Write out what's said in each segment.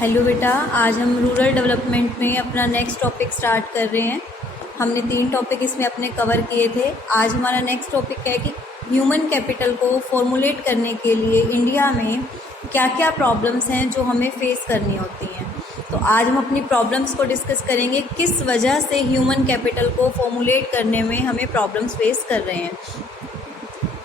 Hello बेटा, आज हम रूरल डेवलपमेंट में अपना नेक्स्ट टॉपिक स्टार्ट कर रहे हैं। हमने 3 टॉपिक इसमें अपने कवर किए थे। आज हमारा नेक्स्ट टॉपिक है कि ह्यूमन कैपिटल को फॉर्मुलेट करने के लिए इंडिया में क्या क्या प्रॉब्लम्स हैं जो हमें फेस करनी होती हैं। तो आज हम अपनी प्रॉब्लम्स को डिस्कस करेंगे, किस वजह से ह्यूमन कैपिटल को फॉर्मुलेट करने में हमें प्रॉब्लम्स फेस कर रहे हैं।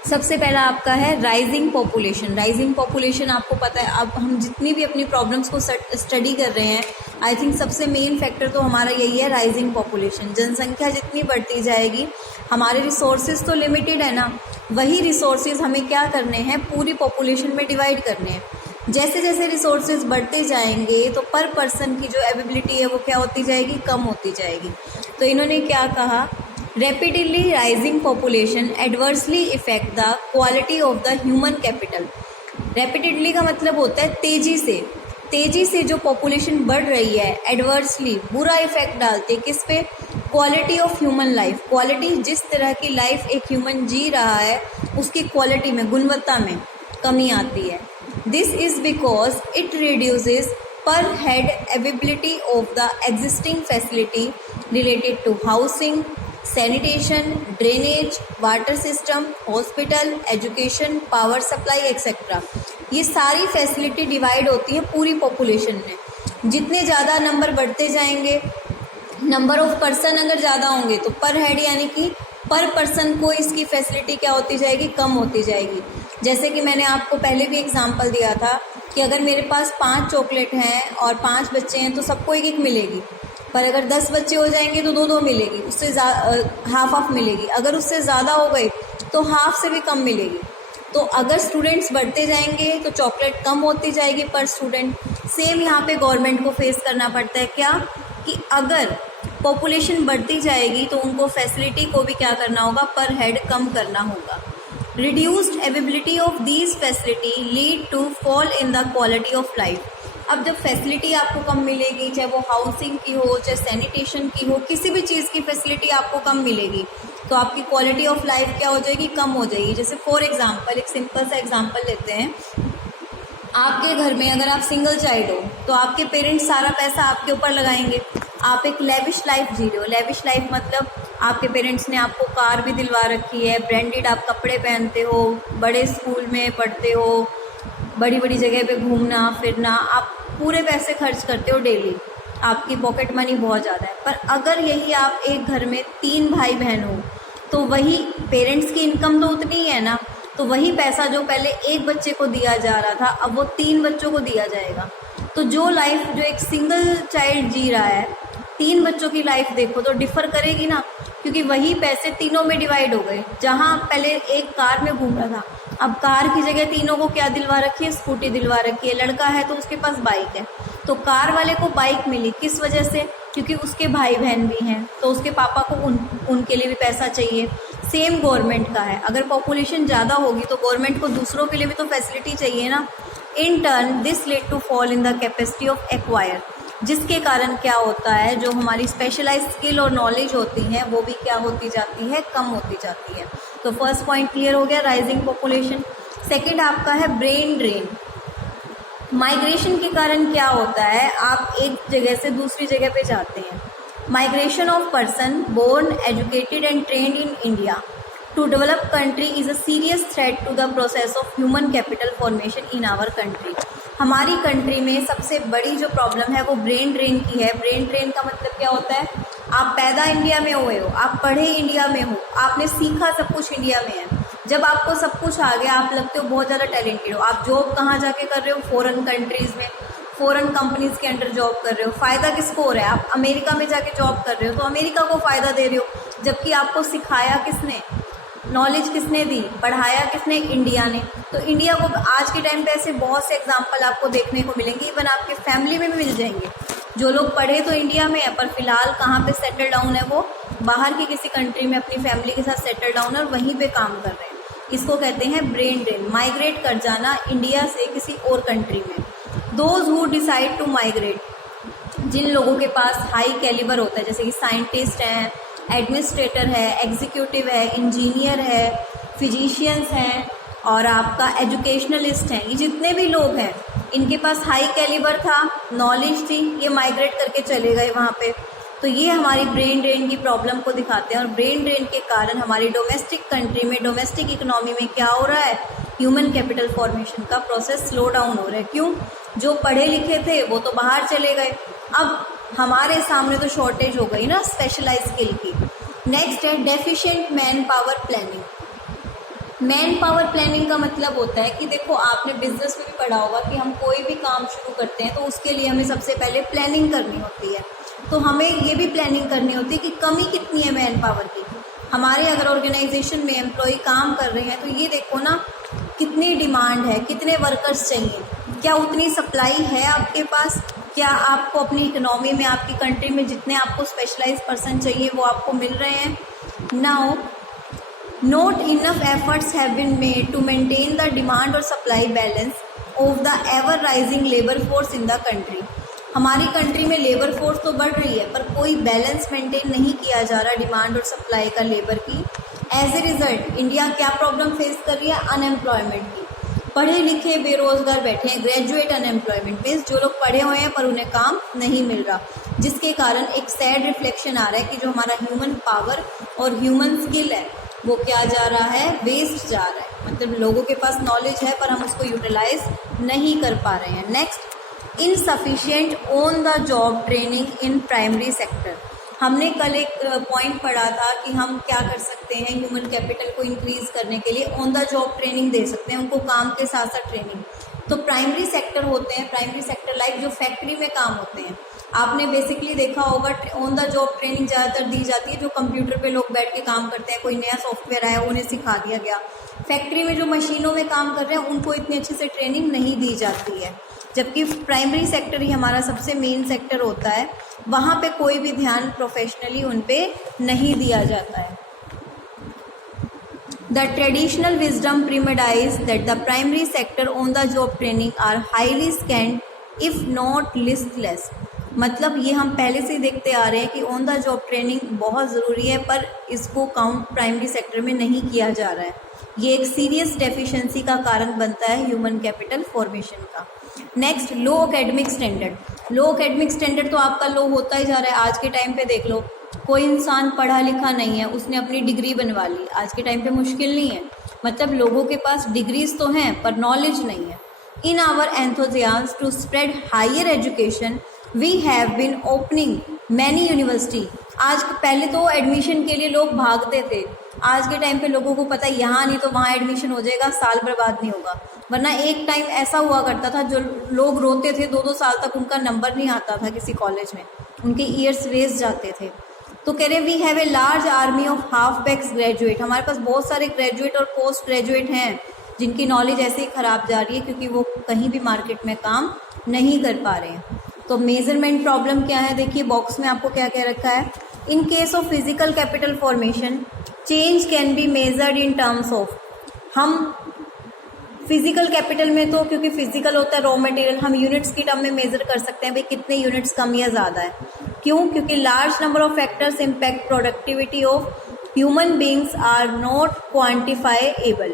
सबसे पहला आपका है राइजिंग पॉपुलेशन। राइजिंग पॉपुलेशन आपको पता है, अब हम जितनी भी अपनी प्रॉब्लम्स को स्टडी कर रहे हैं, आई थिंक सबसे मेन फैक्टर तो हमारा यही है, राइजिंग पॉपुलेशन। जनसंख्या जितनी बढ़ती जाएगी, हमारे रिसोर्सेज तो लिमिटेड है ना, वही रिसोर्सेज हमें क्या करने हैं, पूरी पॉपुलेशन में डिवाइड करने हैं। जैसे जैसे रिसोर्सेज बढ़ते जाएंगे तो पर पर्सन की जो एबिलिटी है वो क्या होती जाएगी, कम होती जाएगी। तो इन्होंने क्या कहा, rapidly rising population adversely affect the quality of the human capital। Rapidly का मतलब होता है तेजी से जो पॉपुलेशन बढ़ रही है, एडवर्सली बुरा इफेक्ट डालती है किस पे, quality of human life. Quality, जिस तरह की लाइफ एक ह्यूमन जी रहा है उसकी क्वालिटी में, गुणवत्ता में कमी आती है। This is because it reduces per head availability of the existing facility related to housing, sanitation, drainage, water system, hospital, education, power supply etcetera. ये सारी फैसिलिटी डिवाइड होती है पूरी पॉपुलेशन में। जितने ज़्यादा नंबर बढ़ते जाएंगे, नंबर ऑफ पर्सन अगर ज़्यादा होंगे तो पर हेड यानी कि पर पर्सन को इसकी फैसिलिटी क्या होती जाएगी, कम होती जाएगी। जैसे कि मैंने आपको पहले भी एग्जांपल दिया था कि अगर मेरे पास 5 चॉकलेट हैं और 5 बच्चे हैं तो सबको एक एक मिलेगी, पर अगर 10 बच्चे हो जाएंगे तो 2-2 मिलेगी, उससे हाफ मिलेगी। अगर उससे ज़्यादा हो गए तो हाफ से भी कम मिलेगी। तो अगर स्टूडेंट्स बढ़ते जाएंगे तो चॉकलेट कम होती जाएगी पर स्टूडेंट। सेम यहाँ पे गवर्नमेंट को फेस करना पड़ता है क्या, कि अगर पॉपुलेशन बढ़ती जाएगी तो उनको फैसिलिटी को भी क्या करना होगा, पर हेड कम करना होगा। Reduced availability of these facility lead to fall in the quality of life. अब जब फैसिलिटी आपको कम मिलेगी, चाहे वो हाउसिंग की हो, चाहे सैनिटेशन की हो, किसी भी चीज़ की फैसिलिटी आपको कम मिलेगी तो आपकी क्वालिटी ऑफ लाइफ क्या हो जाएगी, कम हो जाएगी। जैसे फॉर एग्जांपल, एक सिंपल सा एग्जांपल लेते हैं। आपके घर में अगर आप सिंगल चाइल्ड हो तो आपके पेरेंट्स सारा पैसा आपके ऊपर लगाएंगे। आप एक लेविश लाइफ जी रहे हो। लेविश लाइफ मतलब आपके पेरेंट्स ने आपको कार भी दिलवा रखी है, ब्रांडेड आप कपड़े पहनते हो, बड़े स्कूल में पढ़ते हो, बड़ी बड़ी जगह पे घूमना फिरना, आप पूरे पैसे खर्च करते हो डेली, आपकी पॉकेट मनी बहुत ज़्यादा है। पर अगर यही आप एक घर में 3 भाई बहन हो तो वही पेरेंट्स की इनकम तो उतनी ही है ना, तो वही पैसा जो पहले एक बच्चे को दिया जा रहा था अब वो 3 बच्चों को दिया जाएगा। तो जो लाइफ जो एक सिंगल चाइल्ड जी रहा है, 3 बच्चों की लाइफ देखो तो डिफ़र करेगी ना, क्योंकि वही पैसे तीनों में डिवाइड हो गए। जहाँ पहले एक कार में घूम रहा था, अब कार की जगह तीनों को क्या दिलवा रखी है, स्कूटी दिलवा रखी है। लड़का है तो उसके पास बाइक है, तो कार वाले को बाइक मिली किस वजह से, क्योंकि उसके भाई बहन भी हैं तो उसके पापा को उनके लिए भी पैसा चाहिए। सेम गवर्नमेंट का है, अगर पॉपुलेशन ज़्यादा होगी तो गवर्नमेंट को दूसरों के लिए भी तो फैसिलिटी चाहिए ना। In turn this led to fall in the capacity of acquire, जिसके कारण क्या होता है, जो हमारी स्पेशलाइज्ड स्किल और नॉलेज होती हैं वो भी क्या होती जाती है, कम होती जाती है। तो फर्स्ट पॉइंट क्लियर हो गया, राइजिंग पॉपुलेशन। सेकंड आपका है ब्रेन ड्रेन। माइग्रेशन के कारण क्या होता है, आप एक जगह से दूसरी जगह पे जाते हैं। Migration of person born educated and trained in India to develop country is a serious threat to the process of human capital formation in our country. हमारी कंट्री में सबसे बड़ी जो प्रॉब्लम है वो ब्रेन ड्रेन की है। ब्रेन ड्रेन का मतलब क्या होता है, आप पैदा इंडिया में हुए हो, आप पढ़े इंडिया में हो, आपने सीखा सब कुछ इंडिया में है। जब आपको सब कुछ आ गया, आप लगते हो बहुत ज़्यादा टैलेंटेड हो। आप जॉब कहाँ जाके कर रहे हो, फॉरेन कंट्रीज़ में, फॉरेन कंपनीज़ के अंडर जॉब कर रहे हो। फ़ायदा किसको हो रहा है, आप अमेरिका में जाके जॉब कर रहे हो तो अमेरिका को फ़ायदा दे रहे हो, जबकि आपको सिखाया किसने, नॉलेज किसने दी, पढ़ाया किसने, इंडिया ने। तो इंडिया को आज के टाइम पे ऐसे बहुत से एग्जांपल आपको देखने को मिलेंगे, इवन आपके फैमिली में भी मिल जाएंगे। जो लोग पढ़े तो इंडिया में है पर फिलहाल कहाँ पे सेटल डाउन है, वो बाहर की किसी कंट्री में अपनी फैमिली के साथ सेटल डाउन और वहीं पे काम कर रहे हैं। इसको कहते हैं ब्रेन ड्रेन, माइग्रेट कर जाना इंडिया से किसी और कंट्री में। Those who decide to migrate, जिन लोगों के पास हाई कैलिबर होता है, जैसे कि साइंटिस्ट हैं, एडमिनिस्ट्रेटर है, एग्जीक्यूटिव है, इंजीनियर है, फिजिशियंस हैं और आपका एजुकेशनलिस्ट हैं, ये जितने भी लोग हैं इनके पास हाई कैलिबर था, नॉलेज थी, ये माइग्रेट करके चले गए वहाँ पे। तो ये हमारी ब्रेन ड्रेन की प्रॉब्लम को दिखाते हैं, और ब्रेन ड्रेन के कारण हमारी डोमेस्टिक कंट्री में, डोमेस्टिक इकोनॉमी में क्या हो रहा है, ह्यूमन कैपिटल फॉर्मेशन का प्रोसेस स्लो डाउन हो रहा है। क्यों? जो पढ़े लिखे थे वो तो बाहर चले गए, अब हमारे सामने तो शॉर्टेज हो गई ना स्पेशलाइज स्किल की। नेक्स्ट है deficient man power planning. Man power planning का मतलब होता है कि देखो, आपने बिजनेस में भी पढ़ा होगा कि हम कोई भी काम शुरू करते हैं तो उसके लिए हमें सबसे पहले प्लानिंग करनी होती है। तो हमें ये भी प्लानिंग करनी होती है कि कमी कितनी है मैन पावर की। हमारे अगर ऑर्गेनाइजेशन में एम्प्लॉय काम कर रहे हैं तो ये देखो ना कितनी डिमांड है, कितने वर्कर्स चाहिए, क्या उतनी सप्लाई है आपके पास, क्या आपको अपनी इकोनॉमी में, आपकी कंट्री में जितने आपको स्पेशलाइज पर्सन चाहिए वो आपको मिल रहे हैं। Now not enough efforts have been made to maintain the demand or supply balance of the ever rising labor force in the country। हमारी कंट्री में लेबर फोर्स तो बढ़ रही है पर कोई बैलेंस मेंटेन नहीं किया जा रहा डिमांड और सप्लाई का लेबर की। एज ए रिजल्ट इंडिया क्या प्रॉब्लम फेस कर रही है? अनएम्प्लॉयमेंट की। पढ़े लिखे बेरोजगार बैठे हैं, ग्रेजुएट अनएम्प्लॉयमेंट मीन्स जो लोग पढ़े हुए हैं पर उन्हें काम नहीं मिल रहा, जिसके कारण एक सैड रिफ्लेक्शन आ रहा है कि जो हमारा ह्यूमन पावर और ह्यूमन स्किल है वो क्या जा रहा है? वेस्ट जा रहा है। मतलब लोगों के पास नॉलेज है पर हम उसको यूटिलाइज नहीं कर पा रहे हैं। Next, insufficient on the job training in primary sector. हमने कल एक पॉइंट पढ़ा था कि हम क्या कर सकते हैं ह्यूमन कैपिटल को इंक्रीज करने के लिए, ऑन द जॉब ट्रेनिंग दे सकते हैं उनको, काम के साथ साथ ट्रेनिंग। तो प्राइमरी सेक्टर होते हैं, प्राइमरी सेक्टर लाइक जो फैक्ट्री में काम होते हैं, आपने बेसिकली देखा होगा ऑन द जॉब ट्रेनिंग ज़्यादातर दी जाती है जो कंप्यूटर पे लोग बैठ के काम करते हैं, कोई नया सॉफ्टवेयर आया उन्हें सिखा दिया गया। फैक्ट्री में जो मशीनों में काम कर रहे हैं उनको इतनी अच्छे से ट्रेनिंग नहीं दी जाती है, जबकि प्राइमरी सेक्टर ही हमारा सबसे मेन सेक्टर होता है, वहाँ पे कोई भी ध्यान प्रोफेशनली उन पे नहीं दिया जाता है। The traditional wisdom prejudice that the primary sector on the job training are highly scant if not listless। मतलब ये हम पहले से ही देखते आ रहे हैं कि ऑन द जॉब ट्रेनिंग बहुत ज़रूरी है पर इसको काउंट प्राइमरी सेक्टर में नहीं किया जा रहा है। ये एक सीरियस डेफिशिएंसी का कारण बनता है ह्यूमन कैपिटल फॉर्मेशन का। नेक्स्ट, लो एकेडमिक स्टैंडर्ड। लो एकेडमिक स्टैंडर्ड तो आपका लो होता ही जा रहा है। आज के टाइम पे देख लो, कोई इंसान पढ़ा लिखा नहीं है, उसने अपनी डिग्री बनवा ली। आज के टाइम पे मुश्किल नहीं है, मतलब लोगों के पास डिग्रीज तो हैं पर नॉलेज नहीं है। In our enthusiasm to spread higher education we have been opening many university. आज पहले तो एडमिशन के लिए लोग भागते थे, आज के टाइम पे लोगों को पता है यहाँ नहीं तो वहाँ एडमिशन हो जाएगा, साल बर्बाद नहीं होगा। वरना एक टाइम ऐसा हुआ करता था जो लोग रोते थे, 2-2 साल तक उनका नंबर नहीं आता था किसी कॉलेज में, उनके ईयर्स वेस्ट जाते थे। तो कह रहे we have a large army of half backs graduate. हमारे पास बहुत सारे ग्रेजुएट और पोस्ट ग्रेजुएट हैं जिनकी नॉलेज ऐसे ही खराब जा रही है क्योंकि वो कहीं भी मार्केट में काम नहीं कर पा रहे हैं। तो मेजरमेंट प्रॉब्लम क्या है? देखिए बॉक्स में आपको क्या क्या रखा है। In case of physical capital formation change can be measured in terms of. हम फिजिकल कैपिटल में तो क्योंकि फिजिकल होता है रॉ मटेरियल, हम यूनिट्स की टर्म में मेजर कर सकते हैं भाई कितने यूनिट्स कम या ज़्यादा है। क्यों? क्योंकि large number of factors impact productivity of human beings are not quantifiable.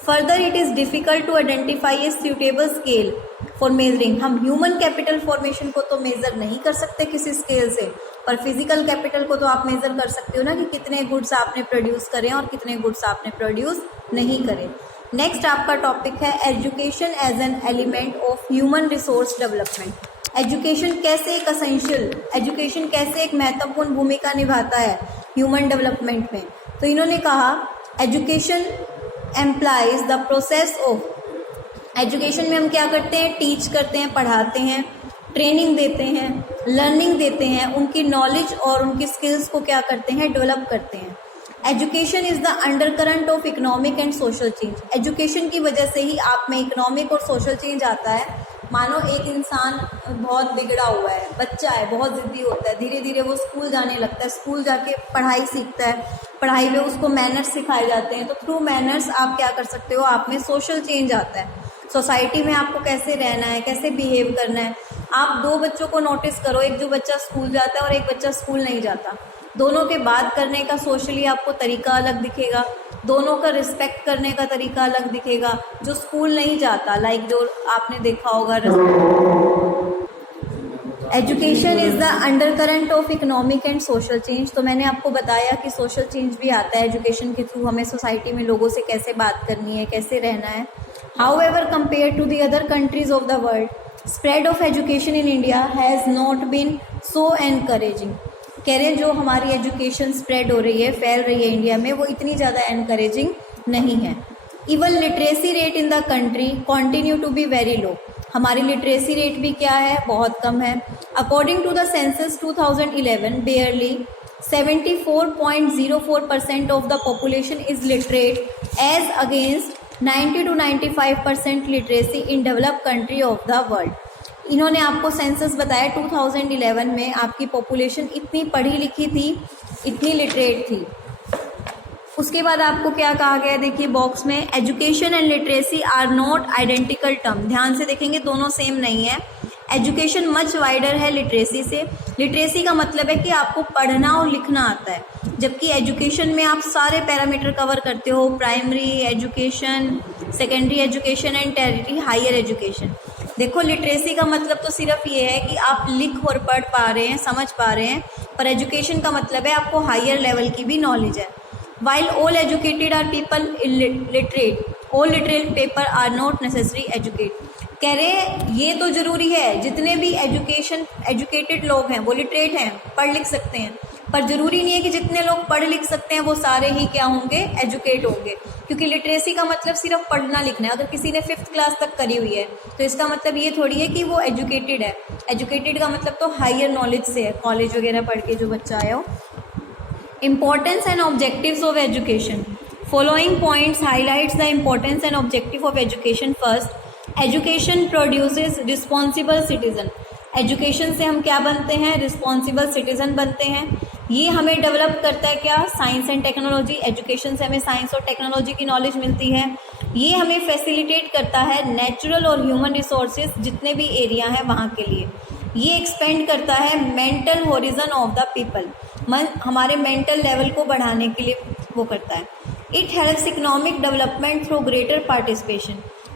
Further it is difficult to identify a suitable scale for measuring. हम ह्यूमन कैपिटल फॉर्मेशन को तो मेज़र नहीं कर सकते किसी स्केल से, पर फिजिकल कैपिटल को तो आप मेज़र कर सकते हो ना कि कितने गुड्स आपने प्रोड्यूस करें और कितने गुड्स आपने प्रोड्यूस नहीं करें। नेक्स्ट आपका टॉपिक है education as an element of human resource development. Education कैसे एक असेंशियल, एजुकेशन कैसे एक महत्वपूर्ण भूमिका निभाता है ह्यूमन डेवलपमेंट में। तो इन्होंने कहा education employs the process of, education में हम क्या करते हैं? टीच करते हैं, पढ़ाते हैं, ट्रेनिंग देते हैं, लर्निंग देते हैं, उनकी नॉलेज और उनकी स्किल्स को क्या करते हैं? डेवलप करते हैं। Education is the under current of economic and social change. Education की वजह से ही आप में इकोनॉमिक और सोशल चेंज आता है। मानो एक इंसान बहुत बिगड़ा हुआ है, बच्चा है, बहुत ज़िद्दी होता है, धीरे धीरे वो स्कूल जाने लगता है, स्कूल जाके पढ़ाई सीखता है, पढ़ाई में उसको मैनर्स सिखाए जाते हैं। तो थ्रू मैनर्स आप क्या कर सकते हो? आप में सोशल चेंज आता है, सोसाइटी में आपको कैसे रहना है, कैसे बिहेव करना है। आप 2 बच्चों को नोटिस करो, एक जो बच्चा स्कूल जाता है और एक बच्चा स्कूल नहीं जाता, दोनों के बात करने का सोशली आपको तरीका अलग दिखेगा, दोनों का रिस्पेक्ट करने का तरीका अलग दिखेगा। जो स्कूल नहीं जाता, लाइक जो आपने देखा होगा, education is the under current of economic and social change. तो मैंने आपको बताया कि सोशल चेंज भी आता है एजुकेशन के थ्रू, हमें सोसाइटी में लोगों से कैसे बात करनी है, कैसे रहना है। However compare to the other countries of the world, spread of education in India has not been so encouraging. कह रहे हैं जो हमारी एजुकेशन स्प्रेड हो रही है, फैल रही है इंडिया में, वो इतनी ज़्यादा एनकरेजिंग नहीं है। Even literacy rate in the country continue to be very low. हमारी लिटरेसी रेट भी क्या है, बहुत कम है। According to the census 2011, barely 74.04% of the population is literate as against 90 to 95% literacy in developed country of the world. इन्होंने आपको census बताया 2011 में आपकी पॉपुलेशन इतनी पढ़ी लिखी थी, इतनी लिटरेट थी। उसके बाद आपको क्या कहा गया है, देखिए बॉक्स में, education and literacy are not identical term. ध्यान से देखेंगे दोनों सेम नहीं है। एजुकेशन मच वाइडर है लिटरेसी से। लिटरेसी का मतलब है कि आपको पढ़ना और लिखना आता है, जबकि एजुकेशन में आप सारे पैरामीटर कवर करते हो, primary education, secondary education and territory higher education. देखो लिटरेसी का मतलब तो सिर्फ ये है कि आप लिख और पढ़ पा रहे हैं, समझ पा रहे हैं, पर एजुकेशन का मतलब है आपको हायर लेवल की भी नॉलेज है। While all educated are people illiterate, all literate people are not necessarily educated। कह रहे हैं ये तो ज़रूरी है, जितने भी एजुकेटेड लोग हैं वो लिटरेट हैं, पढ़ लिख सकते हैं, पर ज़रूरी नहीं है कि जितने लोग पढ़ लिख सकते हैं वो सारे ही क्या होंगे, एजुकेट होंगे। क्योंकि लिटरेसी का मतलब सिर्फ पढ़ना लिखना है। अगर किसी ने 5th क्लास तक करी हुई है तो इसका मतलब ये थोड़ी है कि वो एजुकेटेड है। एजुकेटेड का मतलब तो हायर नॉलेज से है, कॉलेज वगैरह पढ़ के जो बच्चा आया हो। Importance and objectives of education. Following points highlights the importance and objective of education. First, education produces responsible citizen. Education से हम क्या बनते हैं, responsible citizen बनते हैं। ये हमें डेवलप करता है क्या, साइंस एंड टेक्नोलॉजी। एजुकेशन से हमें साइंस और टेक्नोलॉजी की नॉलेज मिलती है। ये हमें फैसिलिटेट करता है नेचुरल और ह्यूमन रिसोर्सेज जितने भी एरिया हैं वहाँ के लिए। ये एक्सपेंड करता है mental horizon of the people, हमारे मेंटल लेवल को बढ़ाने के लिए वो करता है। It helps economic development through greater participation.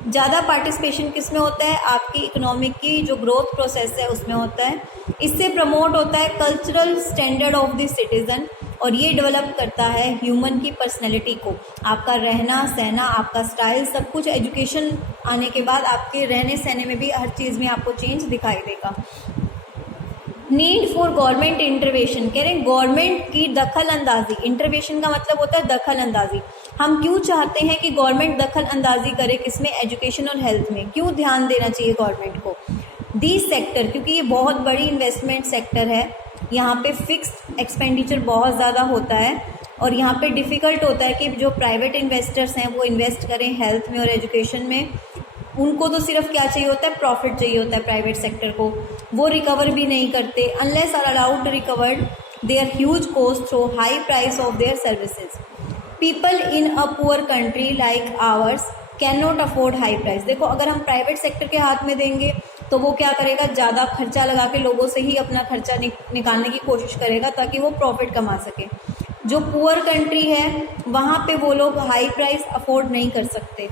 ज़्यादा पार्टिसिपेशन किस में होता है, आपकी इकोनॉमिक की जो ग्रोथ प्रोसेस है उसमें होता है। इससे प्रमोट होता है cultural standard of the citizen, और ये डेवलप करता है ह्यूमन की पर्सनैलिटी को। आपका रहना सहना, आपका स्टाइल, सब कुछ एजुकेशन आने के बाद आपके रहने सहने में भी हर चीज़ में आपको चेंज दिखाई देगा। नीड फॉर गवर्नमेंट इंटरवेंशन, कह रहे हैं गवर्नमेंट की दखल अंदाजी। इंटरवेंशन का मतलब होता है दखल अंदाजी। हम क्यों चाहते हैं कि गवर्नमेंट दखल अंदाजी करे, किसमें, एजुकेशन और हेल्थ में। क्यों ध्यान देना चाहिए गवर्नमेंट को, दिस सेक्टर, क्योंकि ये बहुत बड़ी इन्वेस्टमेंट सेक्टर है। यहाँ पे फिक्स्ड एक्सपेंडिचर बहुत ज़्यादा होता है, और यहाँ पे डिफ़िकल्ट होता है कि जो प्राइवेट इन्वेस्टर्स हैं वो इन्वेस्ट करें हेल्थ में और एजुकेशन में। उनको तो सिर्फ क्या चाहिए होता है, प्रॉफिट चाहिए होता है प्राइवेट सेक्टर को। वो रिकवर भी नहीं करते, unless are allowed to recovered their huge cost through high price of their services. People in a poor country like ours can not afford high price. देखो अगर हम प्राइवेट सेक्टर के हाथ में देंगे तो वो क्या करेगा, ज़्यादा खर्चा लगा के लोगों से ही अपना खर्चा निकालने की कोशिश करेगा ताकि वो प्रॉफिट कमा सके। जो पुअर कंट्री है वहाँ पे वो लोग हाई प्राइस अफोर्ड नहीं कर सकते।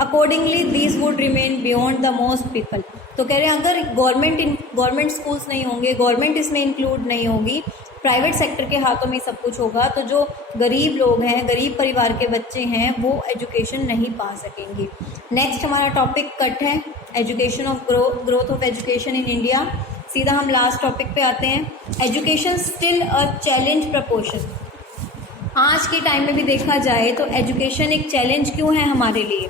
Accordingly this would remain beyond the most people. तो कह रहे हैं अगर गवर्नमेंट स्कूल्स नहीं होंगे, गवर्नमेंट इसमें इंक्लूड नहीं होगी, प्राइवेट सेक्टर के हाथों में सब कुछ होगा, तो जो गरीब लोग हैं, गरीब परिवार के बच्चे हैं, वो एजुकेशन नहीं पा सकेंगे। नेक्स्ट हमारा टॉपिक कट है, education of growth of education in India. सीधा हम लास्ट टॉपिक पे आते हैं, education still a challenge proportion. आज के टाइम में भी देखा जाए तो एजुकेशन एक चैलेंज क्यों है हमारे लिए।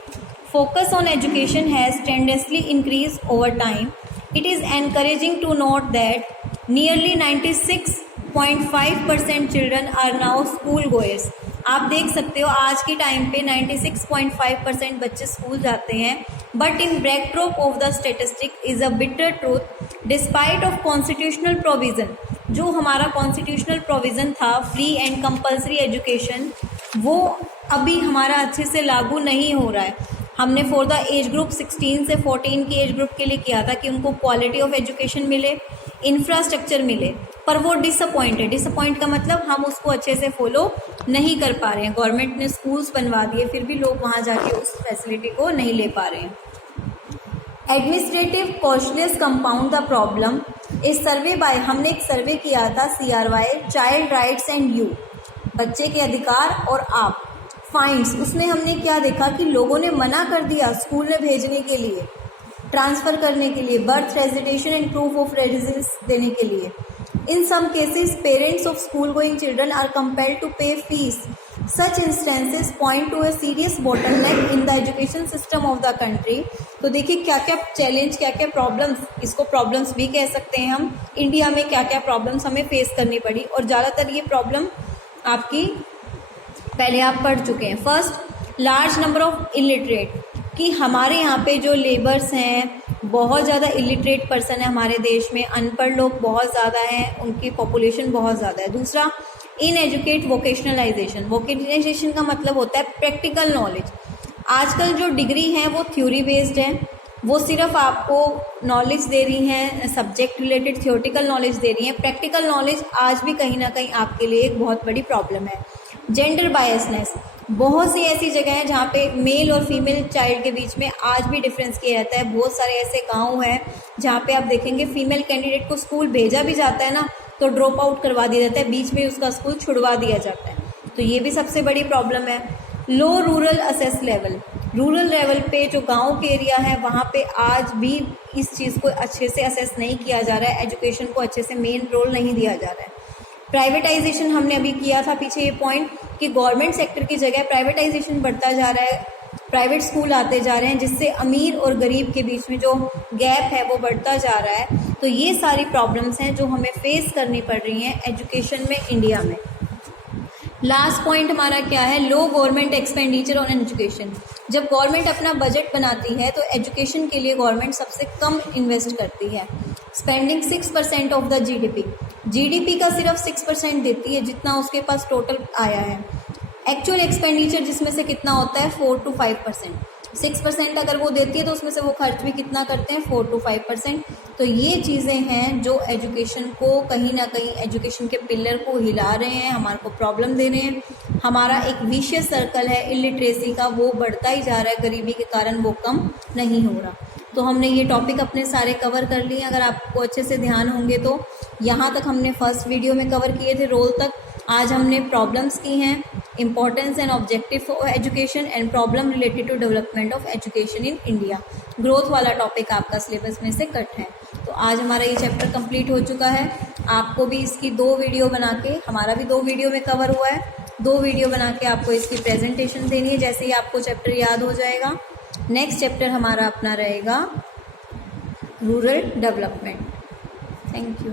Focus on education has tendentially increase over time. It is encouraging to note that nearly 96.5% children are now school goers. आप देख सकते हो आज के टाइम पे 96.5% बच्चे स्कूल जाते हैं। But in backdrop of the statistic is a bitter truth despite of constitutional provision. जो हमारा कॉन्स्टिट्यूशनल प्रोविज़न था फ्री एंड कंपल्सरी एजुकेशन, वो अभी हमारा अच्छे से लागू नहीं हो रहा है। हमने फॉर द एज ग्रुप 16 से 14 की एज ग्रुप के लिए किया था कि उनको क्वालिटी ऑफ एजुकेशन मिले, इंफ्रास्ट्रक्चर मिले, पर वो डिसअपॉइंट का मतलब हम उसको अच्छे से फॉलो नहीं कर पा रहे हैं। गवर्नमेंट ने स्कूल्स बनवा दिए, फिर भी लोग वहाँ जाके उस फैसिलिटी को नहीं ले पा रहे हैं। Administrative costless compound the problem. इस सर्वे बाय, हमने एक सर्वे किया था CRY, child rights and you, बच्चे के अधिकार और आप, फाइंड्स। उसमें हमने क्या देखा कि लोगों ने मना कर दिया स्कूल में भेजने के लिए, ट्रांसफ़र करने के लिए, birth registration and proof of residence देने के लिए। In some cases parents of school going children are compelled to pay fees. Such instances point to a serious bottleneck in the education system of the country. तो देखिए क्या क्या challenge, क्या क्या problems, इसको प्रॉब्लम्स भी कह सकते हैं हम, इंडिया में क्या क्या प्रॉब्लम्स हमें फेस करनी पड़ी, और ज़्यादातर ये प्रॉब्लम आपकी पहले आप पढ़ चुके हैं। First, large number of illiterate, कि हमारे यहाँ पे जो लेबर्स हैं बहुत ज़्यादा इलिटरेट पर्सन है हमारे देश में, अनपढ़ लोग बहुत ज़्यादा हैं, उनकी पॉपुलेशन बहुत ज़्यादा है। दूसरा, इन एजुकेट वोकेशनलाइजेशन। वोकेशनलाइजेशन का मतलब होता है प्रैक्टिकल नॉलेज। आजकल जो डिग्री हैं वो थ्योरी बेस्ड है, वो सिर्फ आपको नॉलेज दे रही हैं, सब्जेक्ट रिलेटेड थियोरटिकल नॉलेज दे रही हैं। प्रैक्टिकल नॉलेज आज भी कहीं ना कहीं आपके लिए एक बहुत बड़ी प्रॉब्लम है। जेंडर बायसनेस, बहुत सी ऐसी जगह है जहाँ पे मेल और फीमेल चाइल्ड के बीच में आज भी डिफरेंस किया जाता है। बहुत सारे ऐसे गांव हैं जहाँ पे आप देखेंगे फीमेल कैंडिडेट को स्कूल भेजा भी जाता है ना, तो ड्रॉप आउट करवा दिया जाता है, बीच में उसका स्कूल छुड़वा दिया जाता है। तो ये भी सबसे बड़ी प्रॉब्लम है। Low rural access level, rural level पे जो गाँव के एरिया है वहाँ पे आज भी इस चीज़ को अच्छे से असेस नहीं किया जा रहा है, एजुकेशन को अच्छे से मेन रोल नहीं दिया जा रहा है। प्राइवेटाइजेशन, हमने अभी किया था पीछे ये पॉइंट कि गवर्नमेंट सेक्टर की जगह प्राइवेटाइजेशन बढ़ता जा रहा है, प्राइवेट स्कूल आते जा रहे हैं, जिससे अमीर और गरीब के बीच में जो गैप है वो बढ़ता जा रहा है। तो ये सारी प्रॉब्लम्स हैं जो हमें फेस करनी पड़ रही हैं एजुकेशन में इंडिया में। लास्ट पॉइंट हमारा क्या है, लो गवर्नमेंट एक्सपेंडिचर ऑन एजुकेशन। जब गवर्नमेंट अपना बजट बनाती है तो एजुकेशन के लिए गवर्नमेंट सबसे कम इन्वेस्ट करती है। स्पेंडिंग 6% ऑफ द जीडीपी का सिर्फ 6% देती है जितना उसके पास टोटल आया है। एक्चुअल एक्सपेंडिचर जिसमें से कितना होता है 4 to 5%। 6% अगर वो देती है तो उसमें से वो खर्च भी कितना करते हैं 4 to 5%। तो ये चीज़ें हैं जो एजुकेशन को कहीं ना कहीं, एजुकेशन के पिलर को हिला रहे हैं, हमारे को प्रॉब्लम दे रहे हैं। हमारा एक विशियस सर्कल है इलिटरेसी का, वो बढ़ता ही जा रहा है, गरीबी के कारण वो कम नहीं हो रहा। तो हमने ये टॉपिक अपने सारे कवर कर लिए। अगर आपको अच्छे से ध्यान होंगे तो यहाँ तक हमने फर्स्ट वीडियो में कवर किए थे, रोल तक। आज हमने प्रॉब्लम्स की हैं, importance and objective of education and problem related to development of education in India. Growth वाला टॉपिक आपका सिलेबस में से कट है। तो आज हमारा ये चैप्टर कंप्लीट हो चुका है। आपको भी इसकी 2 वीडियो बना के, हमारा भी 2 वीडियो में कवर हुआ है, 2 वीडियो बना के आपको इसकी प्रेजेंटेशन देनी है जैसे ही आपको चैप्टर याद हो जाएगा। नेक्स्ट चैप्टर हमारा अपना रहेगा रूरल डेवलपमेंट। Thank you.